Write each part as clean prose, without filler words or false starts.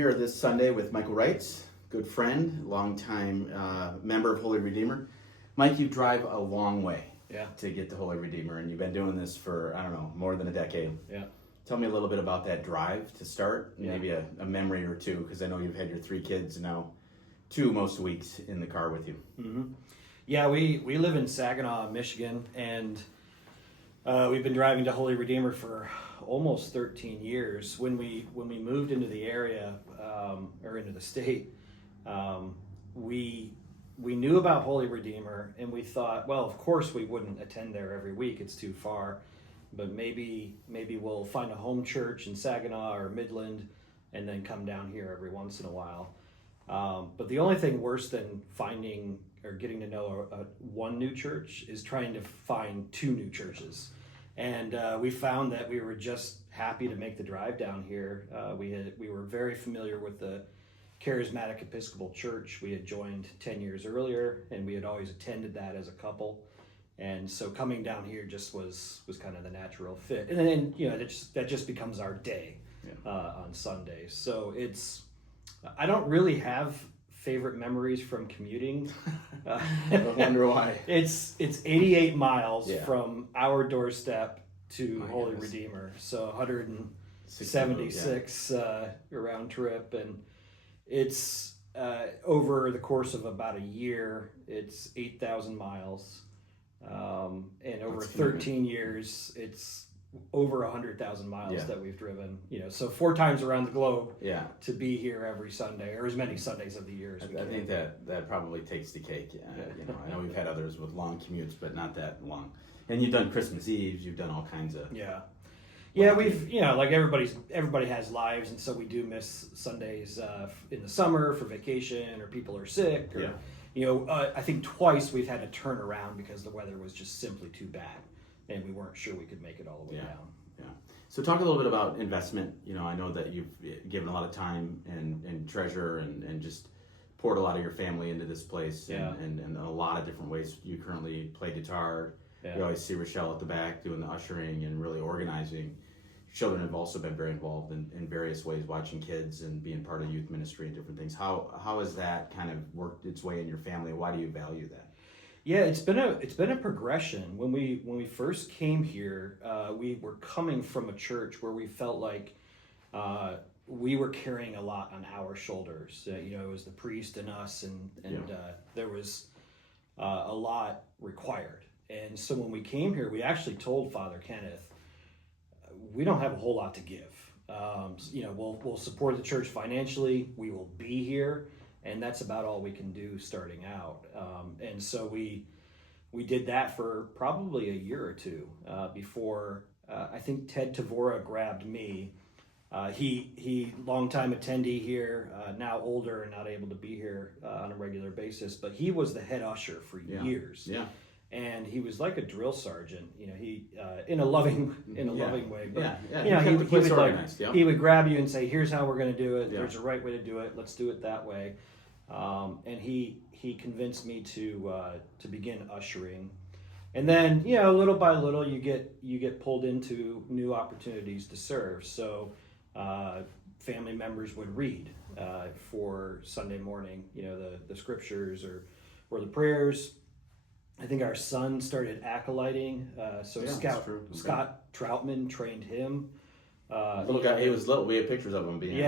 here this Sunday with Michael Reitz, good friend, longtime member of Holy Redeemer. Mike, you drive a long way to get to Holy Redeemer, and you've been doing this for, I don't know, more than a decade. Yeah. Tell me a little bit about that drive to start, maybe a memory or two, because I know you've had your 3 kids now, 2 most weeks in the car with you. Mm-hmm. Yeah, we live in Saginaw, Michigan, and we've been driving to Holy Redeemer for almost 13 years. When we moved into the area, or into the state, we knew about Holy Redeemer, and we thought, well, of course we wouldn't attend there every week, it's too far, but maybe we'll find a home church in Saginaw or Midland and then come down here every once in a while. But the only thing worse than finding or getting to know one new church is trying to find 2 new churches. And we found that we were just happy to make the drive down here. We were very familiar with the Charismatic Episcopal Church. We had joined 10 years earlier, and we had always attended that as a couple. And so coming down here just was kind of the natural fit. And then, that just becomes our day on Sundays. So I don't really have favorite memories from commuting. I wonder why. It's 88 miles from our doorstep to Holy Redeemer. So 176 round trip, and it's over the course of about a year, it's 8,000 miles. And over 13 years, it's over 100,000 miles that we've driven, so 4 times around the globe to be here every Sunday, or as many Sundays of the year as we can. I think that probably takes the cake. I know we've had others with long commutes, but not that long. And you've done Christmas Eves, you've done all kinds of... We've, like everybody has lives, and so we do miss Sundays in the summer for vacation, or people are sick, or, I think twice we've had to turn around because the weather was just simply too bad, and we weren't sure we could make it all the way down. Yeah. So talk a little bit about investment. I know that you've given a lot of time and treasure and just poured a lot of your family into this place, and in a lot of different ways. You currently play guitar. You always see Rochelle at the back doing the ushering and really organizing. Children have also been very involved in various ways, watching kids and being part of youth ministry and different things. How has that kind of worked its way in your family? Why do you value that? Yeah, it's been a progression. When we first came here, we were coming from a church where we felt like we were carrying a lot on our shoulders. It was the priest and us, and there was a lot required. And so when we came here, we actually told Father Kenneth, we don't have a whole lot to give. We'll support the church financially. We will be here, and that's about all we can do starting out. And so we did that for probably a year or 2 before I think Ted Tavora grabbed me. He longtime attendee here, now older and not able to be here on a regular basis, but he was the head usher for years. Yeah. And he was like a drill sergeant, he in a loving way. But he would grab you and say, "Here's how we're going to do it. There's a right way to do it. Let's do it that way." And he convinced me to begin ushering, and then little by little you get pulled into new opportunities to serve. So family members would read for Sunday morning, the scriptures or the prayers. I think our son started acolyting, Scott Troutman trained him. Little guy, he was little. We had pictures of him being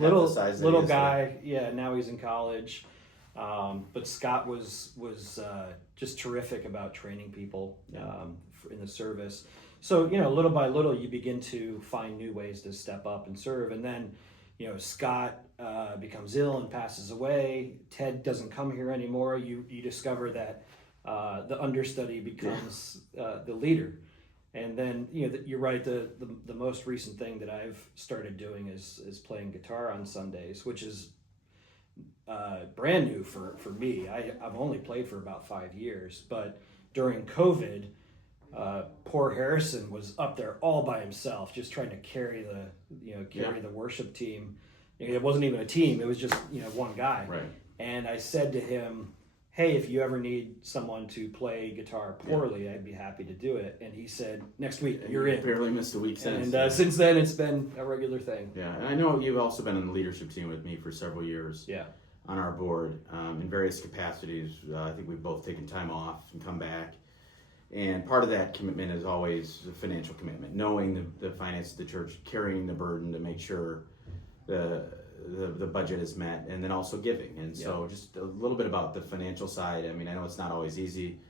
little guy. Yeah, now he's in college. But Scott was just terrific about training people in the service. So little by little, you begin to find new ways to step up and serve. And then Scott becomes ill and passes away. Ted doesn't come here anymore. You discover that the understudy becomes the leader. And then you're right. The most recent thing that I've started doing is playing guitar on Sundays, which is brand new for me. I've only played for about 5 years, but during COVID, poor Harrison was up there all by himself, just trying to carry the worship team. It wasn't even a team; it was just one guy. Right. And I said to him, hey, if you ever need someone to play guitar poorly, I'd be happy to do it. And he said, next week, you're in. Barely missed a week since. And since then, it's been a regular thing. Yeah, and I know you've also been on the leadership team with me for several years. Yeah. On our board in various capacities. I think we've both taken time off and come back. And part of that commitment is always a financial commitment, knowing the finance of the church, carrying the burden to make sure the budget is met, and then also giving. And so just a little bit about the financial side. I mean, I know it's not always easy.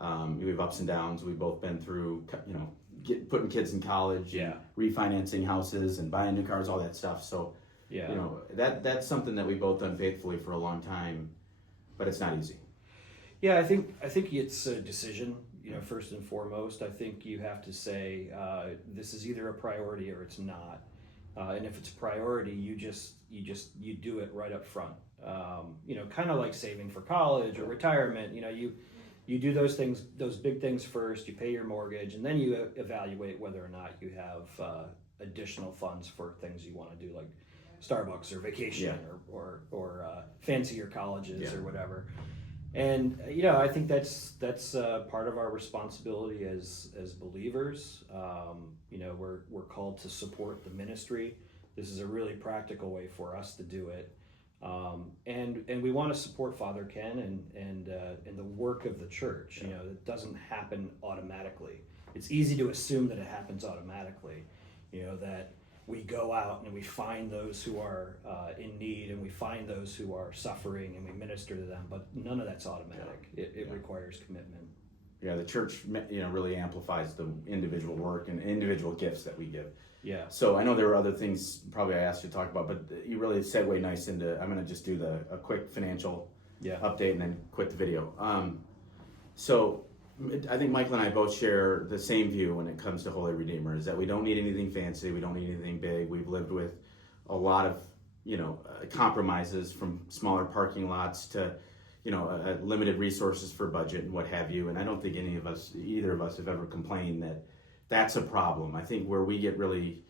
We have ups and downs. We've both been through, putting kids in college, and refinancing houses and buying new cars, all that stuff. So, that's something that we've both done faithfully for a long time, but it's not easy. Yeah, I think it's a decision. First and foremost, I think you have to say this is either a priority or it's not. And if it's a priority, you do it right up front. Kind of like saving for college or retirement. You do those things, those big things first. You pay your mortgage, and then you evaluate whether or not you have additional funds for things you want to do, like Starbucks or vacation or fancier colleges or whatever. And I think that's part of our responsibility as believers. We're called to support the ministry. This is a really practical way for us to do it, and we want to support Father Ken and the work of the church. It doesn't happen automatically. It's easy to assume that it happens automatically. That we go out and we find those who are in need, and we find those who are suffering, and we minister to them. But none of that's automatic. It requires commitment. Yeah, the church, really amplifies the individual work and individual gifts that we give. Yeah. So I know there were other things probably I asked you to talk about, but you really segue nice into. I'm going to just do a quick financial update and then quit the video. So I think Michael and I both share the same view when it comes to Holy Redeemer, is that we don't need anything fancy, we don't need anything big. We've lived with a lot of, compromises, from smaller parking lots to, limited resources for budget and what have you. And I don't think either of us have ever complained that that's a problem. I think where we get really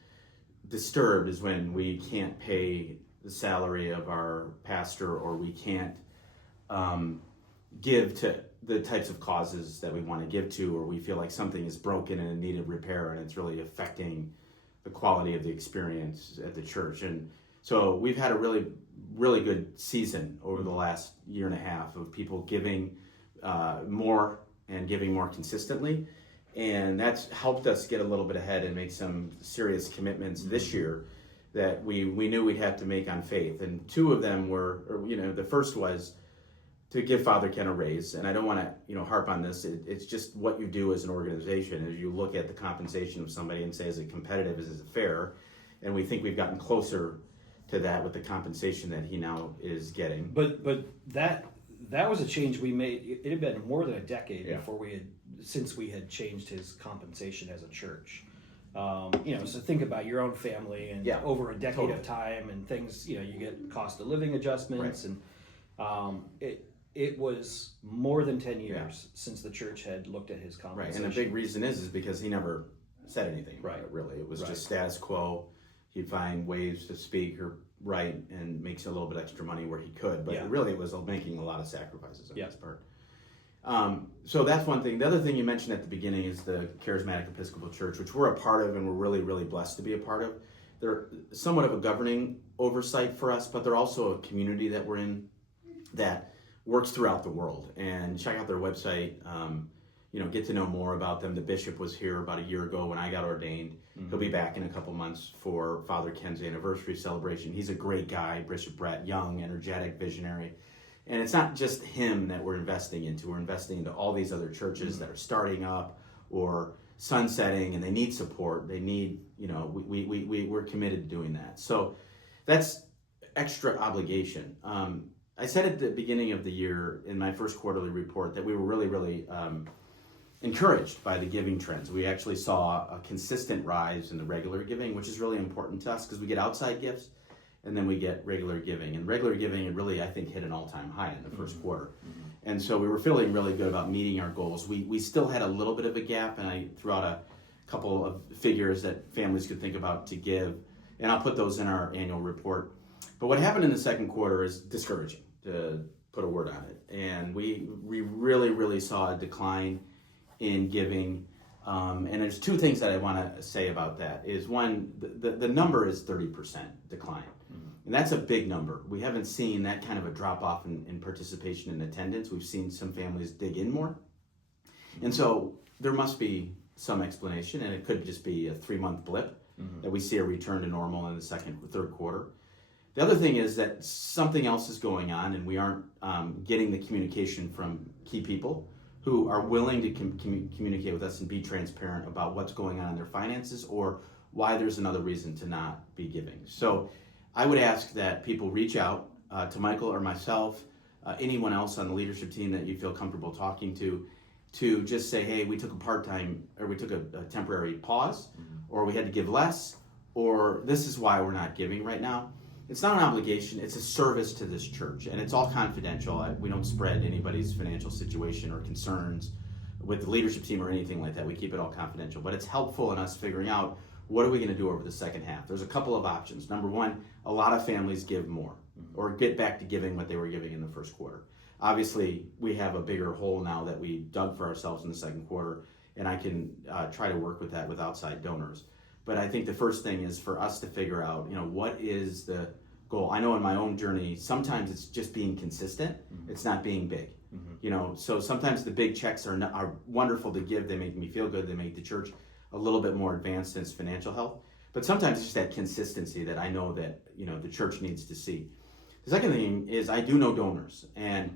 disturbed is when we can't pay the salary of our pastor, or we can't give to the types of causes that we want to give to, or we feel like something is broken and in need of repair, and it's really affecting the quality of the experience at the church. And so we've had a really, really good season over the last year and a half of people giving more and giving more consistently. And that's helped us get a little bit ahead and make some serious commitments this year that we knew we'd have to make on faith. And two of them were, the first was to give Father Ken a raise. And I don't want to, harp on this. It's just what you do as an organization, is you look at the compensation of somebody and say, is it competitive? Is it fair? And we think we've gotten closer to that with the compensation that he now is getting. But that was a change we made. It had been more than a decade since we had changed his compensation as a church. So think about your own family and over a decade of time and things. You get cost of living adjustments, and it was more than 10 years since the church had looked at his compensation. Right, and a big reason is because he never said anything. Right, really, it was just status quo. He'd find ways to speak or write and makes a little bit extra money where he could, but really it was making a lot of sacrifices on his part. So that's one thing. The other thing you mentioned at the beginning is the Charismatic Episcopal Church, which we're a part of, and we're really, really blessed to be a part of. They're somewhat of a governing oversight for us, but they're also a community that we're in that works throughout the world. And check out their website, get to know more about them. The bishop was here about a year ago when I got ordained. Mm-hmm. He'll be back in a couple months for Father Ken's anniversary celebration. He's a great guy, Bishop Brett, young, energetic, visionary. And it's not just him that we're investing into. We're investing into all these other churches that are starting up or sunsetting, and they need support. They need, we're committed to doing that. So that's extra obligation. I said at the beginning of the year in my first quarterly report that we were really, really encouraged by the giving trends. We actually saw a consistent rise in the regular giving, which is really important to us because we get outside gifts and then we get regular giving. And regular giving, it really, I think, hit an all-time high in the first quarter. Mm-hmm. And so we were feeling really good about meeting our goals. We still had a little bit of a gap, and I threw out a couple of figures that families could think about to give, and I'll put those in our annual report. But what happened in the second quarter is discouraging, to put a word on it. And we really saw a decline in giving. And there's two things that I want to say about that. Is one, the number is 30% decline. And that's a big number. We haven't seen that kind of a drop off in participation and attendance. We've seen some families dig in more. And so there must be some explanation, and it could just be a 3-month blip that we see a return to normal in the second or third quarter. The other thing is that something else is going on, and we aren't getting the communication from key people who are willing to communicate with us and be transparent about what's going on in their finances or why there's another reason to not be giving. So I would ask that people reach out to Michael or myself, anyone else on the leadership team that you feel comfortable talking to just say, hey, we took a temporary pause, or we had to give less, or this is why we're not giving right now. It's not an obligation, it's a service to this church, and it's all confidential. We don't spread anybody's financial situation or concerns with the leadership team or anything like that. We keep it all confidential, but it's helpful in us figuring out what are we going to do over the second half. There's a couple of options. Number one, a lot of families give more or get back to giving what they were giving in the first quarter. Obviously, we have a bigger hole now that we dug for ourselves in the second quarter, and I can try to work with that with outside donors. But I think the first thing is for us to figure out, what is the goal? I know in my own journey, sometimes it's just being consistent. It's not being big. So sometimes the big checks are wonderful to give. They make me feel good. They make the church a little bit more advanced in its financial health. But sometimes it's just that consistency that I know that, the church needs to see. The second thing is I do know donors, and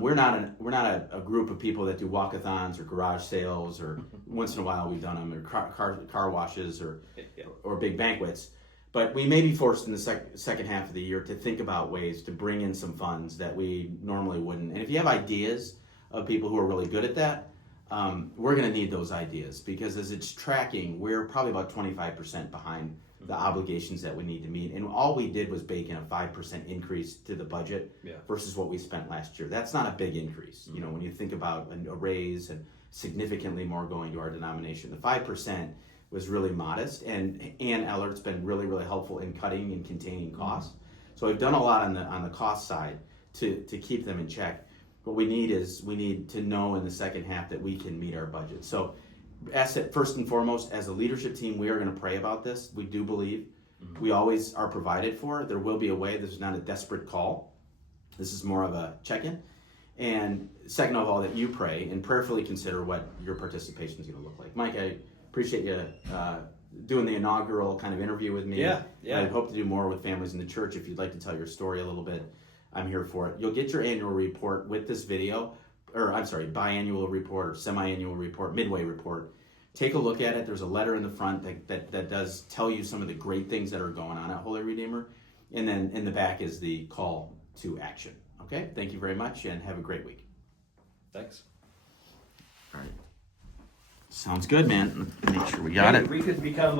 we're not a group of people that do walkathons or garage sales, or once in a while we've done them, or car washes or big banquets. But we may be forced in the second half of the year to think about ways to bring in some funds that we normally wouldn't. And if you have ideas of people who are really good at that, we're going to need those ideas, because as it's tracking, we're probably about 25% behind the obligations that we need to meet. And all we did was bake in a 5% increase to the budget versus what we spent last year. That's not a big increase. When you think about a raise and significantly more going to our denomination, the 5% was really modest. And Ann Ellert's been really, really helpful in cutting and containing costs. So we've done a lot on the cost side to keep them in check. What we need to know in the second half that we can meet our budget. So first and foremost, as a leadership team, we are going to pray about this. We do believe we always are provided for. There will be a way. This is not a desperate call. This is more of a check-in. And second of all, that you pray and prayerfully consider what your participation is going to look like. Mike, I appreciate you doing the inaugural kind of interview with me. Yeah. I hope to do more with families in the church. If you'd like to tell your story a little bit, I'm here for it. You'll get your annual report with this video, biannual report or semi-annual report, midway report. Take a look at it. There's a letter in the front that does tell you some of the great things that are going on at Holy Redeemer. And then in the back is the call to action. Okay? Thank you very much, and have a great week. Thanks. All right. Sounds good, man. Let's make sure we got it. We could become